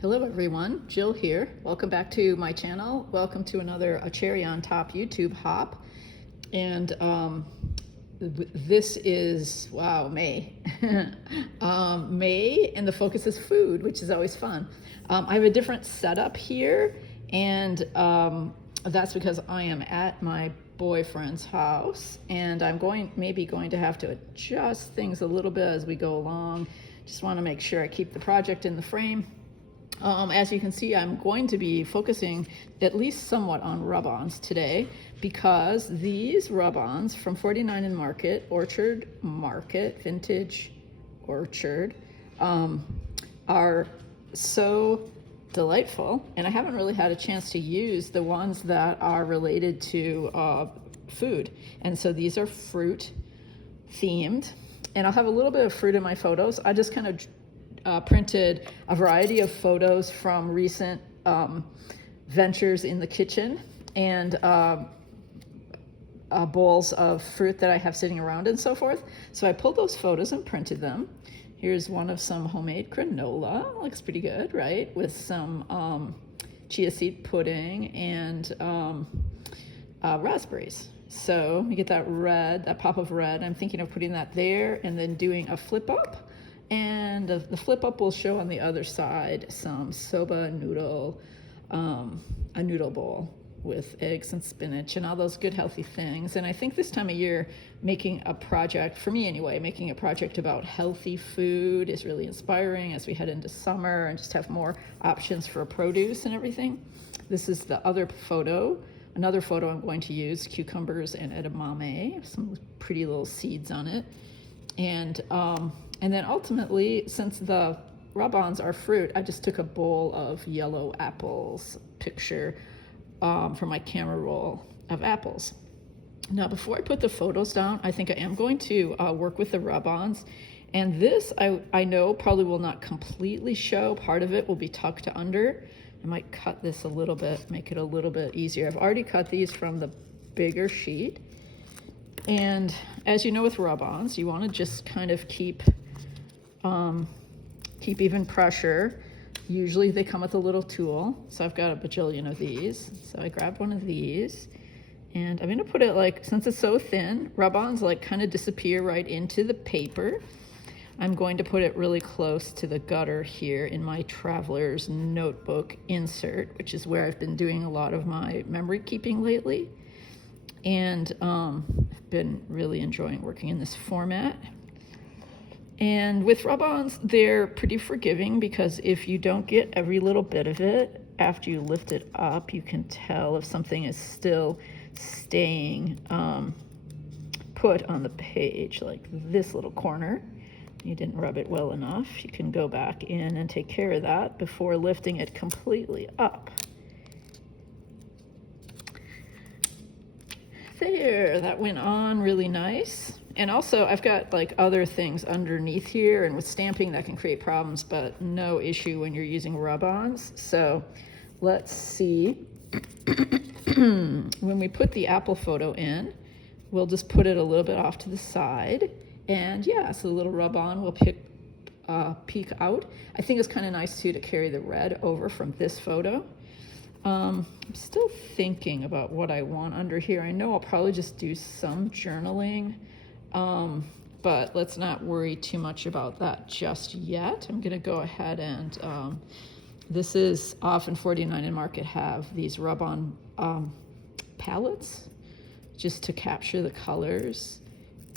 Hello everyone, Jill here. Welcome back to my channel. Welcome to another A Cherry on Top YouTube hop. And this is, wow, May. May, and the focus is food, which is always fun. I have a different setup here, and that's because I am at my boyfriend's house, and I'm maybe going to have to adjust things a little bit as we go along. Just want to make sure I keep the project in the frame. As you can see, I'm going to be focusing at least somewhat on rub-ons today, because these rub-ons from 49 and Market, Orchard Market, Vintage Orchard, are so delightful, and I haven't really had a chance to use the ones that are related to food. And so these are fruit themed, and I'll have a little bit of fruit in my photos. I just kind of printed a variety of photos from recent ventures in the kitchen, and bowls of fruit that I have sitting around and so forth. So I pulled those photos and printed them. Here's one of some homemade granola. Looks pretty good, right? With some chia seed pudding and raspberries. So you get that red, that pop of red. I'm thinking of putting that there and then doing a flip up. And the flip up will show on the other side some soba noodle, a noodle bowl with eggs and spinach and all those good healthy things. And I think this time of year, making a project, for me anyway, making a project about healthy food is really inspiring as we head into summer and just have more options for produce and everything. This is the other photo. Another photo I'm going to use, cucumbers and edamame, some pretty little seeds on it. And then ultimately, since the rub-ons are fruit, I just took a bowl of yellow apples picture from my camera roll of apples. Now, before I put the photos down, I think I am going to work with the rub-ons. And this, I know, probably will not completely show. Part of it will be tucked under. I might cut this a little bit, make it a little bit easier. I've already cut these from the bigger sheet. And as you know with rub-ons, you want to just kind of keep even pressure. Usually they come with a little tool. So I've got a bajillion of these. So I grabbed one of these, and I'm going to put it, like, since it's so thin, rub-ons like kind of disappear right into the paper. I'm going to put it really close to the gutter here in my traveler's notebook insert, which is where I've been doing a lot of my memory keeping lately. And I've been really enjoying working in this format. And with rub-ons, they're pretty forgiving, because if you don't get every little bit of it, after you lift it up, you can tell if something is still staying put on the page, like this little corner. You didn't rub it well enough. You can go back in and take care of that before lifting it completely up. There, that went on really nice. And also I've got like other things underneath here, and with stamping that can create problems, but no issue when you're using rub-ons. So let's see. When we put the apple photo in, we'll just put it a little bit off to the side. And yeah, so the little rub-on will peek out. I think it's kind of nice too to carry the red over from this photo. I'm still thinking about what I want under here. I know I'll probably just do some journaling, but let's not worry too much about that just yet. I'm gonna go ahead and, this is often 49 and Market have these rub-on palettes just to capture the colors.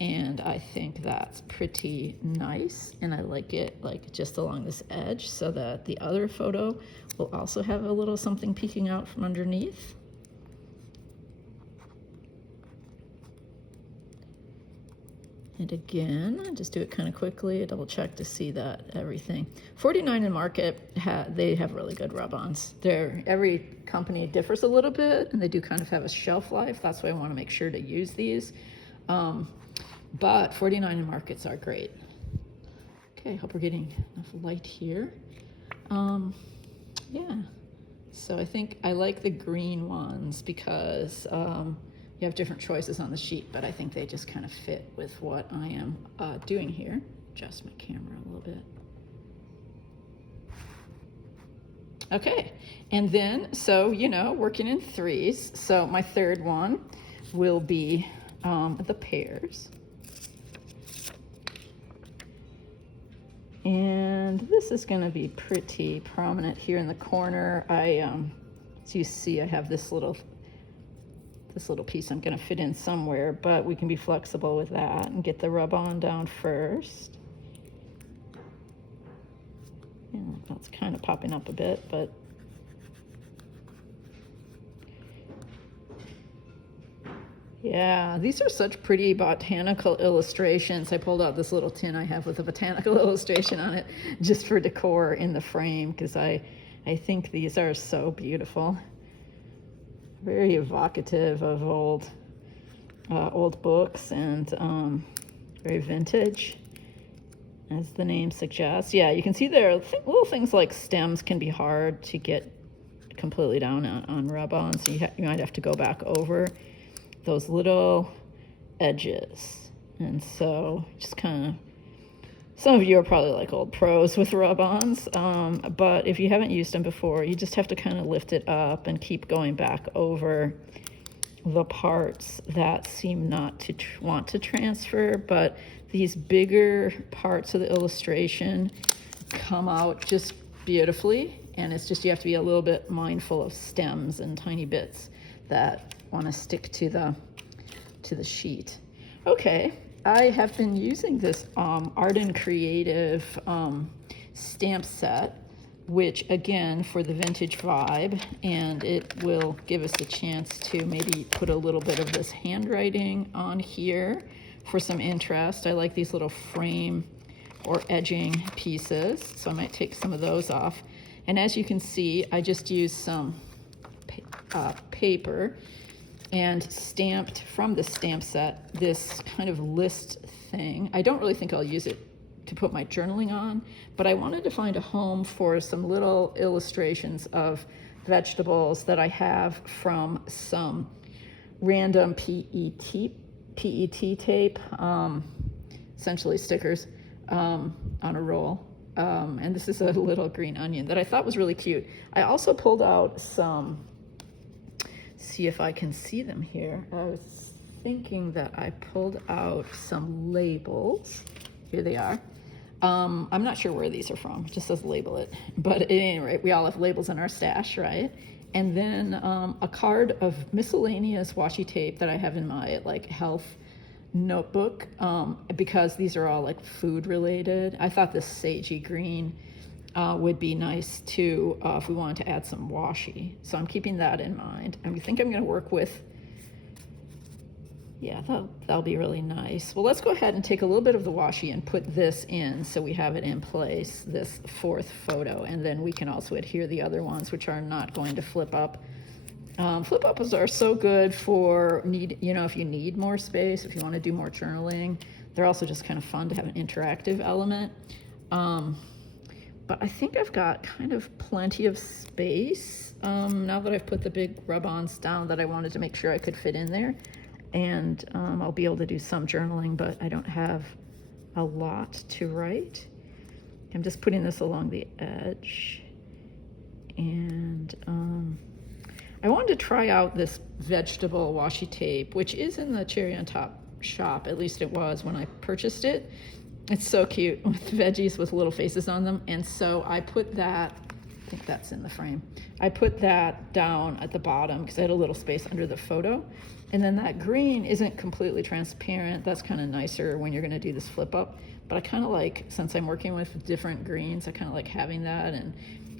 And I think that's pretty nice, and I like it like just along this edge, so that the other photo will also have a little something peeking out from underneath. And again, just do it kind of quickly, double check to see that everything. 49 and Market, they have really good rub-ons. Every company differs a little bit, and they do kind of have a shelf life. That's why I want to make sure to use these. But 49 and Markets are great. Okay, I hope we're getting enough light here. Yeah, so I think I like the green ones because you have different choices on the sheet, but I think they just kind of fit with what I am doing here. Adjust my camera a little bit. Okay, and then, so, you know, working in threes. So my third one will be the pears. And this is going to be pretty prominent here in the corner. As you see, I have this little piece I'm going to fit in somewhere, but we can be flexible with that and get the rub-on down first. And that's kind of popping up a bit, but yeah, these are such pretty botanical illustrations. I pulled out this little tin I have with a botanical illustration on it just for decor in the frame, because I think these are so beautiful. Very evocative of old books, and very vintage, as the name suggests. Yeah, you can see there are little things like stems can be hard to get completely down on rub-on, so you might have to go back over those little edges. And so just kind of, some of you are probably like old pros with rub-ons, but if you haven't used them before, you just have to kind of lift it up and keep going back over the parts that seem not to want to transfer, but these bigger parts of the illustration come out just beautifully. And it's just, you have to be a little bit mindful of stems and tiny bits that want to stick to the sheet. Okay, I have been using this Art and Creative stamp set, which again, for the vintage vibe, and it will give us a chance to maybe put a little bit of this handwriting on here for some interest. I like these little frame or edging pieces, so I might take some of those off. And as you can see, I just used some paper and stamped from the stamp set this kind of list thing. I don't really think I'll use it to put my journaling on, but I wanted to find a home for some little illustrations of vegetables that I have from some random PET tape, essentially stickers, on a roll. And this is a little green onion that I thought was really cute. I also pulled out some, see if I can see them here. I was thinking that I pulled out some labels. Here they are. I'm not sure where these are from. It just says label it. But at any rate, we all have labels in our stash, right? And then a card of miscellaneous washi tape that I have in my like health notebook, because these are all like food related. I thought this sagey green would be nice too if we wanted to add some washi. So I'm keeping that in mind. I think I'm going to work with, yeah, that'll be really nice. Well, let's go ahead and take a little bit of the washi and put this in so we have it in place, this fourth photo, and then we can also adhere the other ones, which are not going to flip up. Flip ups are so good for if you need more space, if you want to do more journaling. They're also just kind of fun to have an interactive element. But I think I've got kind of plenty of space now that I've put the big rub-ons down that I wanted to make sure I could fit in there. And I'll be able to do some journaling, but I don't have a lot to write. I'm just putting this along the edge. And I wanted to try out this vegetable washi tape, which is in the Cherry on Top shop. At least it was when I purchased it. It's so cute with veggies with little faces on them. And so I put that, I think that's in the frame. I put that down at the bottom because I had a little space under the photo. And then that green isn't completely transparent. That's kind of nicer when you're going to do this flip up. But I kind of like, since I'm working with different greens, I kind of like having that and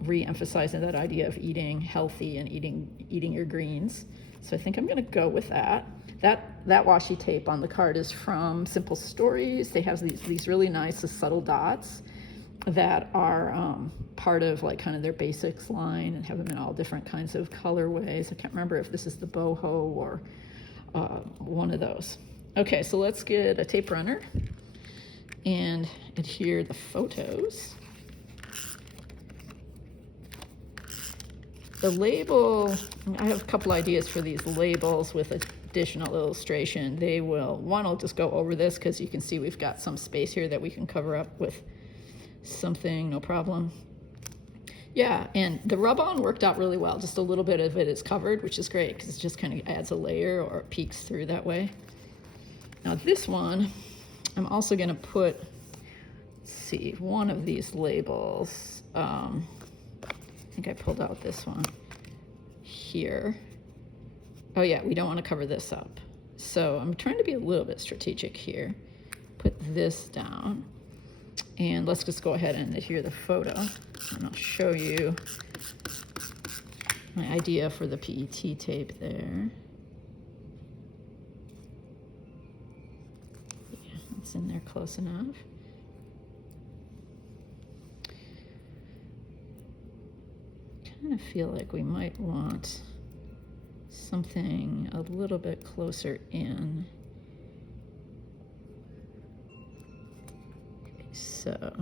re-emphasizing that idea of eating healthy and eating your greens. So I think I'm going to go with that. That washi tape on the card is from Simple Stories. They have these really nice subtle dots that are part of like kind of their basics line, and have them in all different kinds of colorways. I can't remember if this is the boho or one of those. Okay, so let's get a tape runner and adhere the photos. The label, I have a couple ideas for these labels with additional illustration. One will just go over this because you can see we've got some space here that we can cover up with something, no problem. Yeah, and the rub-on worked out really well. Just a little bit of it is covered, which is great because it just kind of adds a layer or peeks through that way. Now this one, I'm also going to put, let's see, one of these labels. I think I pulled out this one here. Oh yeah, we don't want to cover this up. So I'm trying to be a little bit strategic here. Put this down. And let's just go ahead and adhere the photo. And I'll show you my idea for the PET tape there. Yeah, it's in there close enough. Kind of feel like we might want something a little bit closer in. So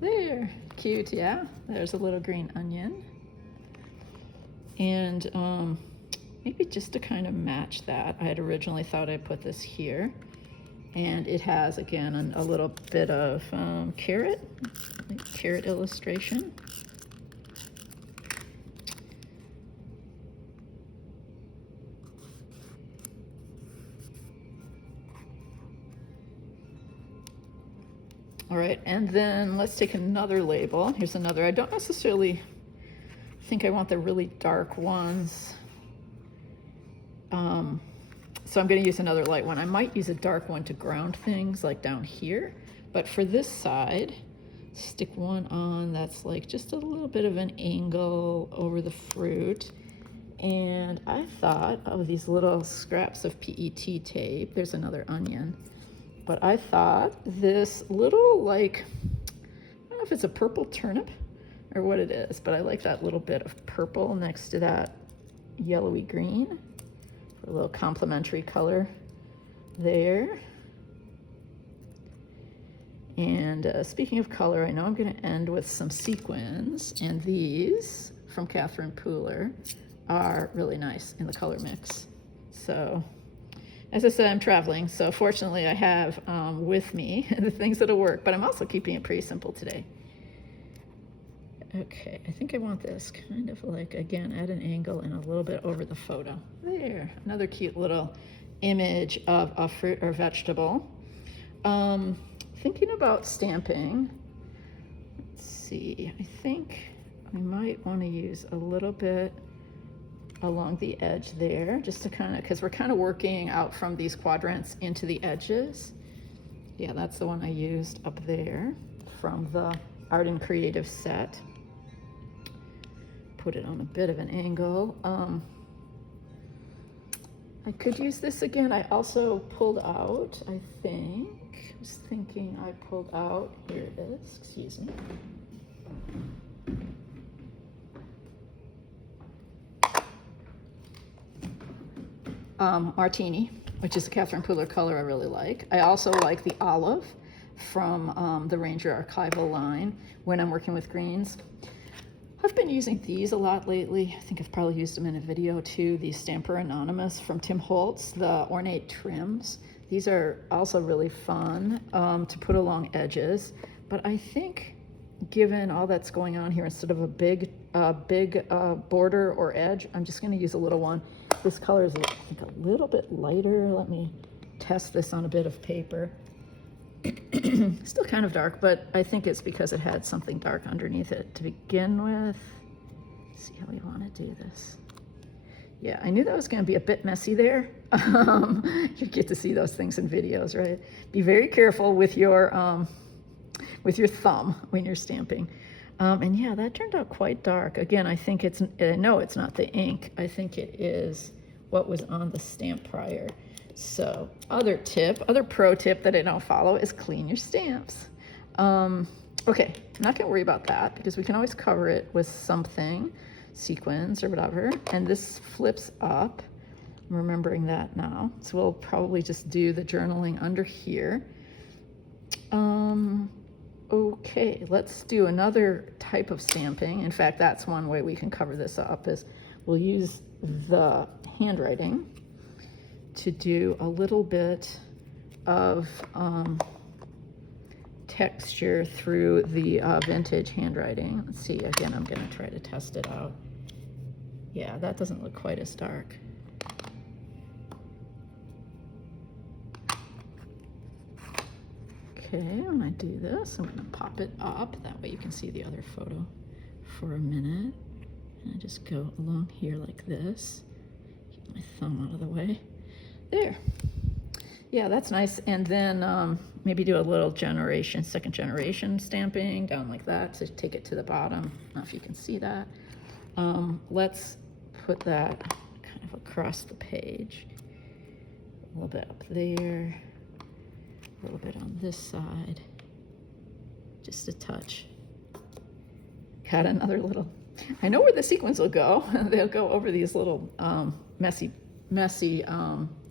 there, cute, yeah. There's a little green onion. And maybe just to kind of match that, I had originally thought I'd put this here. And it has, again, a little bit of carrot illustration. All right, and then let's take another label. Here's another. I don't necessarily think I want the really dark ones. So I'm going to use another light one. I might use a dark one to ground things like down here. But for this side, stick one on that's like just a little bit of an angle over the fruit. And I thought of these little scraps of PET tape. There's another onion. But I thought this little, like, I don't know if it's a purple turnip or what it is, but I like that little bit of purple next to that yellowy green for a little complementary color there. And speaking of color, I know I'm going to end with some sequins, and these from Catherine Pooler are really nice in the color mix. So as I said, I'm traveling, so fortunately I have with me the things that'll work, but I'm also keeping it pretty simple today. Okay, I think I want this kind of like, again, at an angle and a little bit over the photo. There, another cute little image of a fruit or vegetable. Thinking about stamping, let's see, I think we might want to use a little bit along the edge there, just to kind of, because we're kind of working out from these quadrants into the edges. Yeah, that's the one I used up there from the Art and Creative set. Put it on a bit of an angle. I could use this again. I also pulled out, I think, I was thinking I pulled out, here it is, excuse me. Martini, which is a Catherine Pooler color I really like. I also like the olive from the Ranger Archival line when I'm working with greens. I've been using these a lot lately. I think I've probably used them in a video too. The Stamper Anonymous from Tim Holtz, the ornate trims. These are also really fun to put along edges. But I think given all that's going on here, instead of a big border or edge, I'm just gonna use a little one. This color is, I think, a little bit lighter. Let me test this on a bit of paper. Still kind of dark, but I think it's because it had something dark underneath it to begin with. Let's see how we want to do this. Yeah, I knew that was going to be a bit messy there. You get to see those things in videos, right? Be very careful with your thumb when you're stamping. And yeah, that turned out quite dark. Again, I think it's, no, it's not the ink. I think it is what was on the stamp prior. So other pro tip that I don't follow is clean your stamps. Okay, I'm not gonna worry about that because we can always cover it with something, sequins or whatever. And this flips up, I'm remembering that now. So we'll probably just do the journaling under here. Okay, let's do another type of stamping. In fact, that's one way we can cover this up is we'll use the handwriting to do a little bit of texture through the vintage handwriting. Let's see, again, I'm gonna try to test it out. Yeah, that doesn't look quite as dark. Okay, when I do this, I'm gonna pop it up. That way you can see the other photo for a minute. And I just go along here like this. Keep my thumb out of the way. There. Yeah, that's nice. And then maybe do a little second generation stamping down like that to take it to the bottom. I don't know if you can see that. Let's put that kind of across the page. A little bit up there. A little bit on this side, just a touch. Got another little, I know where the sequins will go. They'll go over these little messy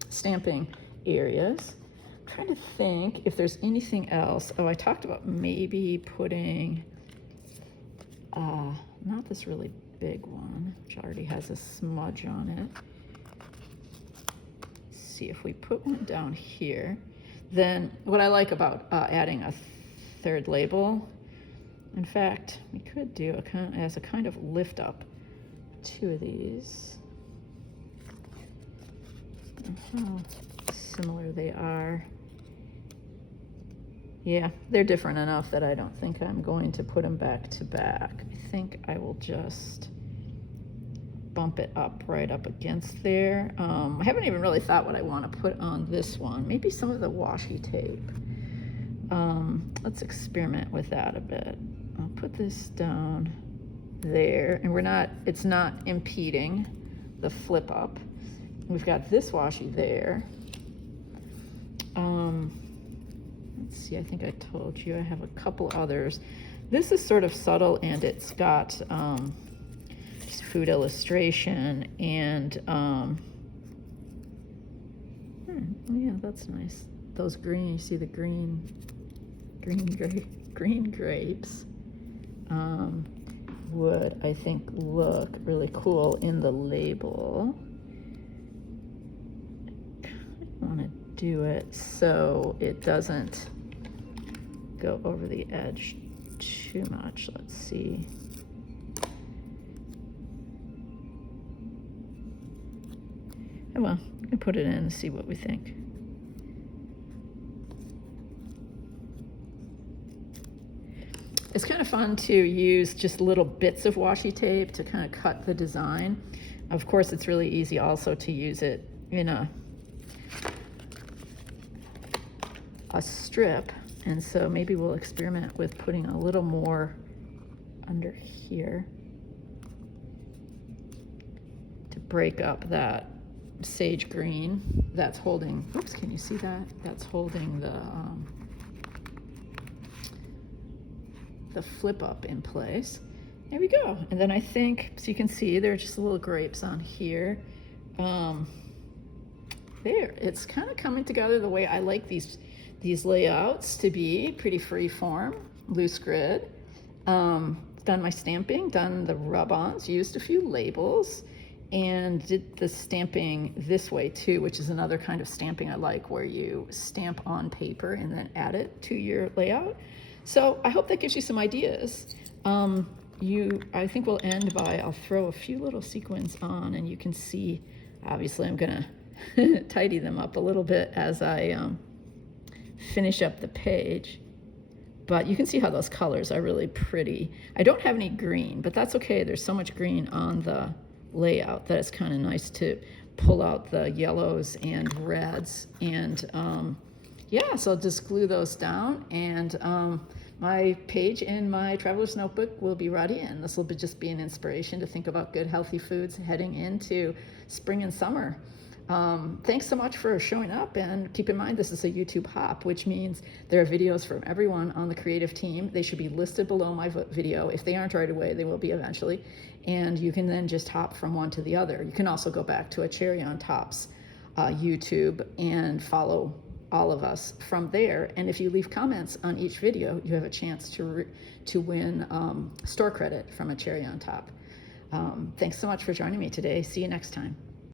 stamping areas. I'm trying to think if there's anything else. Oh, I talked about maybe putting, not this really big one, which already has a smudge on it. Let's see if we put one down here. Then what I like about adding a third label, in fact, we could do as a kind of lift up 2 of these. How similar they are. Yeah, they're different enough that I don't think I'm going to put them back to back. I think I will just bump it up right up against there. I haven't even really thought what I want to put on this one. Maybe some of the washi tape. Let's experiment with that a bit. I'll put this down there, and it's not impeding the flip up. We've got this washi there. Let's see, I think I told you I have a couple others. This is sort of subtle, and it's got food illustration and yeah, that's nice. Those green, you see the green grapes would, I think, look really cool in the label. I want to do it so it doesn't go over the edge too much. Let's see. Oh, well, we can put it in and see what we think. It's kind of fun to use just little bits of washi tape to kind of cut the design. Of course, it's really easy also to use it in a strip, and so maybe we'll experiment with putting a little more under here to break up that sage green that's holding, oops, can you see that? That's holding the flip up in place. There we go. And then I think, so you can see there are just little grapes on here. There, it's kind of coming together the way I like these layouts to be, pretty free form, loose grid. Done my stamping, done the rub-ons, used a few labels, and did the stamping this way too, which is another kind of stamping I like, where you stamp on paper and then add it to your layout. So I hope that gives you some ideas. I think we'll end by, I'll throw a few little sequins on, and you can see, obviously I'm gonna tidy them up a little bit as I finish up the page. But you can see how those colors are really pretty. I don't have any green, but that's okay. There's so much green on the layout that it's kind of nice to pull out the yellows and reds. And yeah, so I'll just glue those down, and my page in my traveler's notebook will be ready, and this will just be an inspiration to think about good, healthy foods heading into spring and summer. Thanks so much for showing up, and keep in mind this is a YouTube hop, which means there are videos from everyone on the creative team. They should be listed below my video. If they aren't right away, they will be eventually, and you can then just hop from one to the other. You can also go back to a Cherry on Top's YouTube and follow all of us from there, and if you leave comments on each video, you have a chance to win store credit from a Cherry on Top. Thanks so much for joining me today. See you next time.